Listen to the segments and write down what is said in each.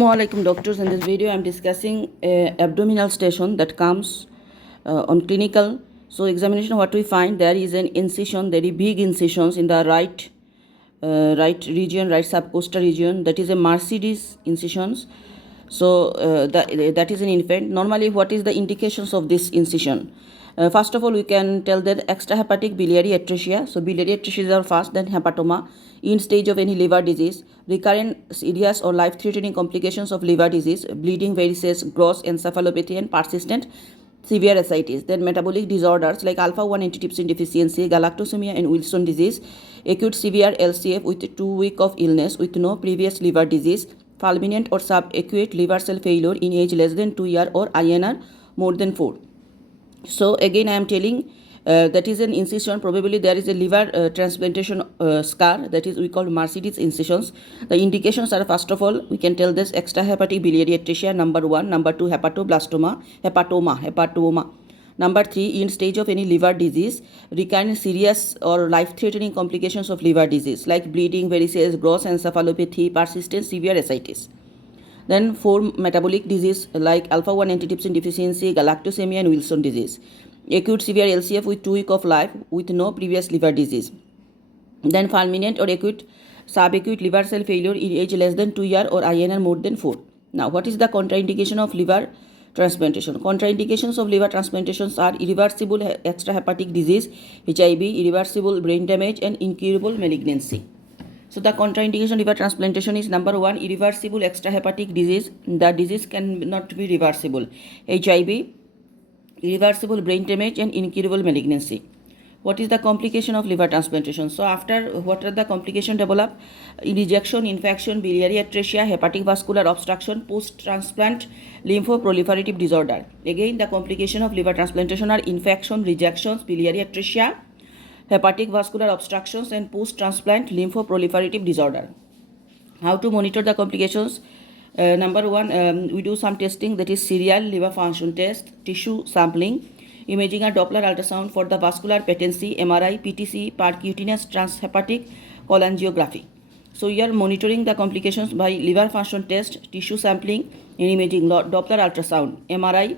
Assalamualaikum doctors. In this video I am discussing abdominal station that comes on clinical. So examination, what we find, there is an incision, very big incisions in the right region, right subcostal region, that is a Mercedes incisions. So that is an infant. Normally what is the indications of this incision? First of all, we can tell that extrahepatic biliary atresia. So biliary atresia are first, then hepatoma, in stage of any liver disease, recurrent serious or life-threatening complications of liver disease, bleeding, varices, gross encephalopathy, and persistent severe ascites. Then metabolic disorders like alpha-1 antitrypsin deficiency, galactosemia, and Wilson disease, acute severe LCF with 2 weeks of illness with no previous liver disease, fulminant or subacute liver cell failure in age less than 2 years or INR more than 4. So again I am telling that is an incision. Probably there is a liver transplantation scar, that is we call Mercedes incisions. The indications are, first of all, we can tell this extrahepatic biliary atresia, number 1. Number 2, hepatoma. Number 3, in stage of any liver disease, recurrent serious or life-threatening complications of liver disease like bleeding, varices, gross encephalopathy, persistent severe ascites. Then 4, metabolic disease like alpha-1 antitrypsin deficiency, galactosemia, and Wilson disease. Acute severe LCF with 2 weeks of life with no previous liver disease. Then fulminant or acute subacute liver cell failure in age less than 2 years or INR more than 4. Now, what is the contraindication of liver transplantation? Contraindications of liver transplantations are irreversible extrahepatic disease, HIV, irreversible brain damage, and incurable malignancy. So the contraindication of liver transplantation is, number 1, irreversible extrahepatic disease. The disease cannot be reversible. HIV, irreversible brain damage, and incurable malignancy. What is the complication of liver transplantation? So after, what are the complications develop? Rejection, infection, biliary atresia, hepatic vascular obstruction, post-transplant lymphoproliferative disorder. Again, the complication of liver transplantation are infection, rejections, biliary atresia, hepatic vascular obstructions, and post-transplant lymphoproliferative disorder. How to monitor the complications? Number 1, we do some testing, that is serial liver function test, tissue sampling, imaging and Doppler ultrasound for the vascular patency, MRI, PTC, percutaneous transhepatic cholangiography. So we are monitoring the complications by liver function test, tissue sampling, and imaging, Doppler ultrasound, MRI,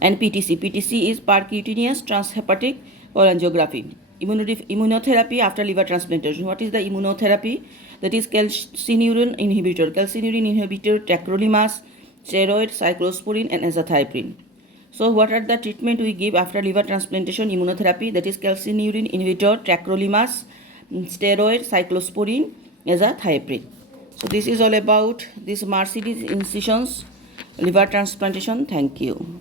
and PTC. PTC is percutaneous transhepatic cholangiography. Immunotherapy after liver transplantation. What is the immunotherapy? That is calcineurin inhibitor, tacrolimus, steroid, cyclosporin, and azathioprine. So what are the treatment we give after liver transplantation immunotherapy? That is calcineurin inhibitor, tacrolimus, steroid, cyclosporin, azathioprine. So this is all about this Mercedes incisions liver transplantation. Thank you.